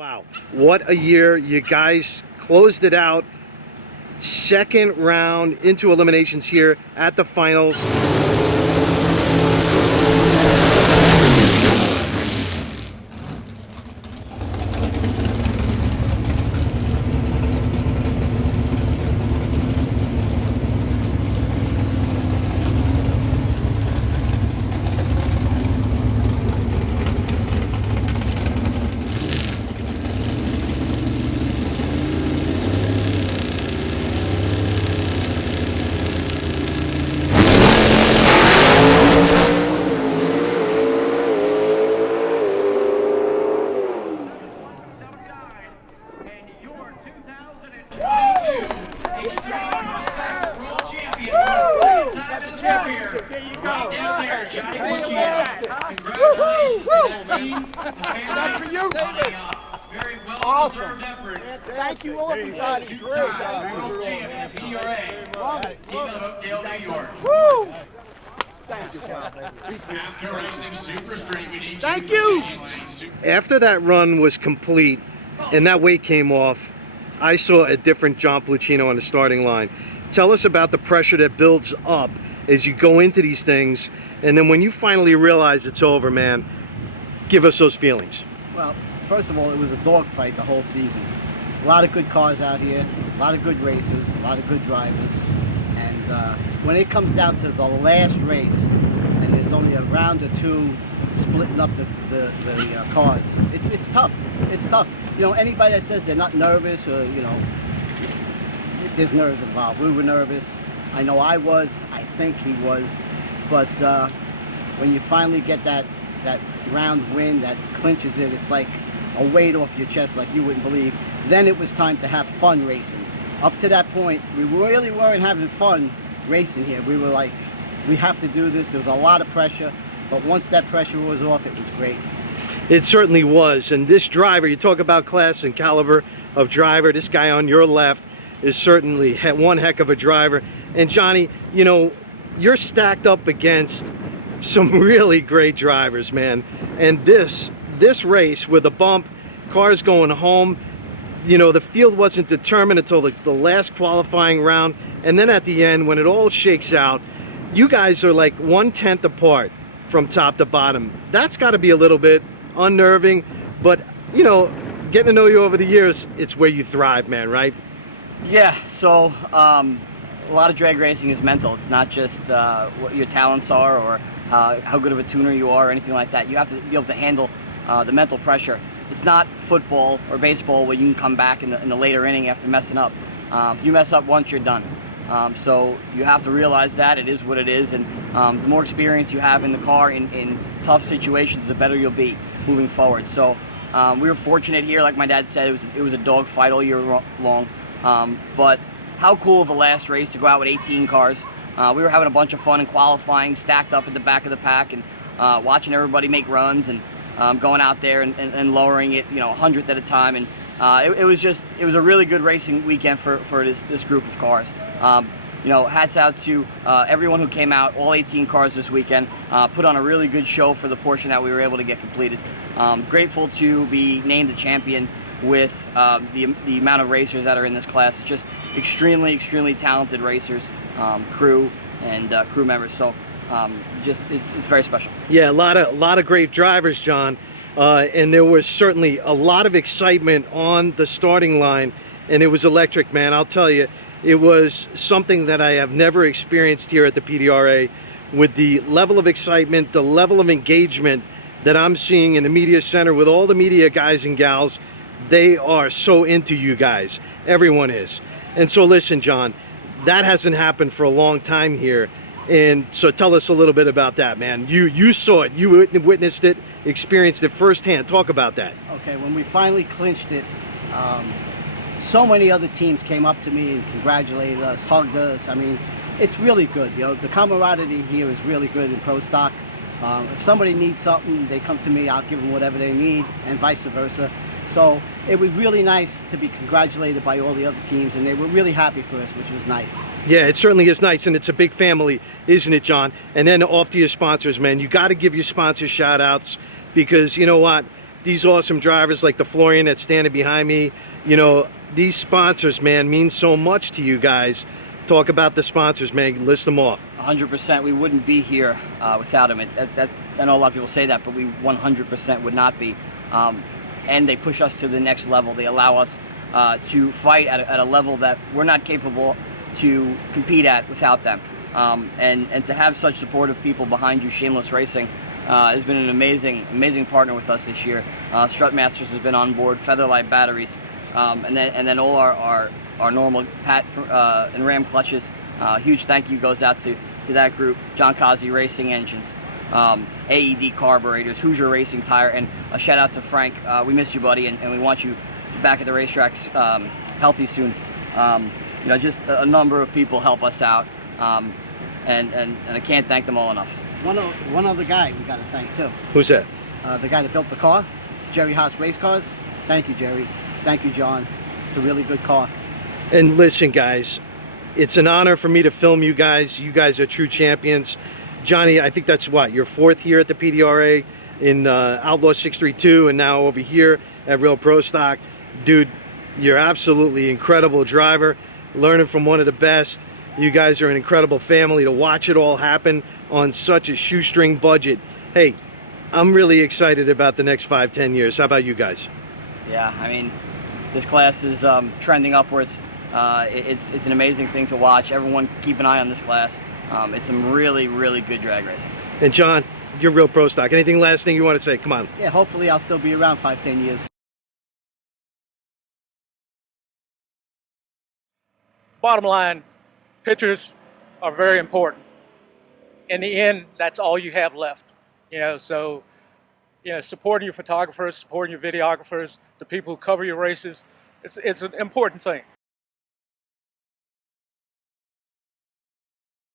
Wow, what a year. You guys closed it out. Second round into eliminations here at the finals. That's for you, David. Awesome. Thank you, all everybody. Great. World champion, PDRA. Love it. Team of Oakdale, New York. Woo! Thank you, After racing Super Street, we need Thank you. After that run was complete and that weight came off, I saw a different John Pluchino on the starting line. Tell us about the pressure that builds up as you go into these things, and then when you finally realize it's over, man, give us those feelings. Well, first of all, it was a dogfight the whole season. A lot of good cars out here, a lot of good racers, a lot of good drivers, and when it comes down to the last race, and there's only a round or two splitting up the cars, it's tough. It's tough. You know, anybody that says they're not nervous, or there's nerves involved. We were nervous. I know I was. I think he was. But when you finally get that round win that clinches it, it's like a weight off your chest like you wouldn't believe. Then it was time to have fun racing. Up to that point, we really weren't having fun racing here. We were like, we have to do this. There was a lot of pressure. But once that pressure was off, it was great. It certainly was. And this driver, you talk about class and caliber of driver, this guy on your left is certainly one heck of a driver. And Johnny, you know, you're stacked up against some really great drivers, man. And this race with the bump, cars going home, you know, the field wasn't determined until the last qualifying round. And then at the end, when it all shakes out, you guys are like 1/10 apart from top to bottom. That's got to be a little bit unnerving, but, you know, getting to know you over the years, it's where you thrive, man, right? Yeah, so a lot of drag racing is mental. It's not just what your talents are or how good of a tuner you are or anything like that. You have to be able to handle the mental pressure. It's not football or baseball where you can come back in the later inning after messing up. If you mess up once, you're done. So you have to realize that it is what it is, and the more experience you have in the car in tough situations, the better you'll be moving forward. So we were fortunate here, like my dad said, it was a dog fight all year long. But how cool of a last race to go out with 18 cars. We were having a bunch of fun in qualifying, stacked up at the back of the pack, and watching everybody make runs, and going out there and lowering it, 100th at a time. And it was a really good racing weekend for this group of cars. Hats out to everyone who came out, all 18 cars this weekend, put on a really good show for the portion that we were able to get completed. Grateful to be named the champion with the amount of racers that are in this class. It's just extremely, extremely talented racers, crew, and crew members. So it's very special. Yeah, a lot of great drivers, John, and there was certainly a lot of excitement on the starting line, and it was electric, man. I'll tell you, it was something that I have never experienced here at the PDRA, with the level of excitement, the level of engagement that I'm seeing in the media center with all the media guys and gals. They are so into you guys. Everyone is. And so listen, John, that hasn't happened for a long time here. And so tell us a little bit about that, man. You saw it, you witnessed it, experienced it firsthand. Talk about that. Okay, when we finally clinched it, so many other teams came up to me and congratulated us, hugged us. I mean, it's really good. The camaraderie here is really good in Pro Stock. If somebody needs something, they come to me, I'll give them whatever they need, and vice versa. So it was really nice to be congratulated by all the other teams, and they were really happy for us, which was nice. Yeah, it certainly is nice, and it's a big family, isn't it, John? And then off to your sponsors, man. You got to give your sponsors shout-outs, because you know what? these awesome drivers like the Florian that's standing behind me. You know, these sponsors, man, mean so much to you guys. Talk about the sponsors, man. List them off. 100%. We wouldn't be here without them. I know a lot of people say that, but we 100% would not be. And they push us to the next level. They allow us to fight at a level that we're not capable to compete at without them. And to have such supportive people behind you, Shameless Racing has been an amazing partner with us this year. Strutmasters has been on board, Featherlight Batteries, and then all our normal Pat and Ram clutches. Huge thank you goes out to that group, John Kazi Racing Engines, AED Carburetors, Hoosier Racing Tire, and a shout out to Frank. We miss you, buddy, and we want you back at the racetracks healthy soon. You know, just a number of people help us out, and I can't thank them all enough. One other guy we got to thank too. Who's that? The guy that built the car, Jerry Haas Race Cars. Thank you, Jerry. Thank you, John. It's a really good car. And listen, guys, it's an honor for me to film you guys. You guys are true champions. Johnny, I think that's what, your 4th year at the PDRA in Outlaw 632, and now over here at Real Pro Stock. Dude, you're absolutely incredible driver, learning from one of the best. You guys are an incredible family. To watch it all happen on such a shoestring budget. Hey, I'm really excited about the next 5-10 years. How about you guys? Yeah, I mean, this class is trending upwards. It's an amazing thing to watch. Everyone keep an eye on this class. It's some really good drag racing. And John, you're Real Pro Stock. Anything last thing you want to say? Come on. Yeah, hopefully I'll still be around 5-10 years. Bottom line, pictures are very important. In the end, that's all you have left. You know, so, you know, supporting your photographers, supporting your videographers, the people who cover your races, it's an important thing.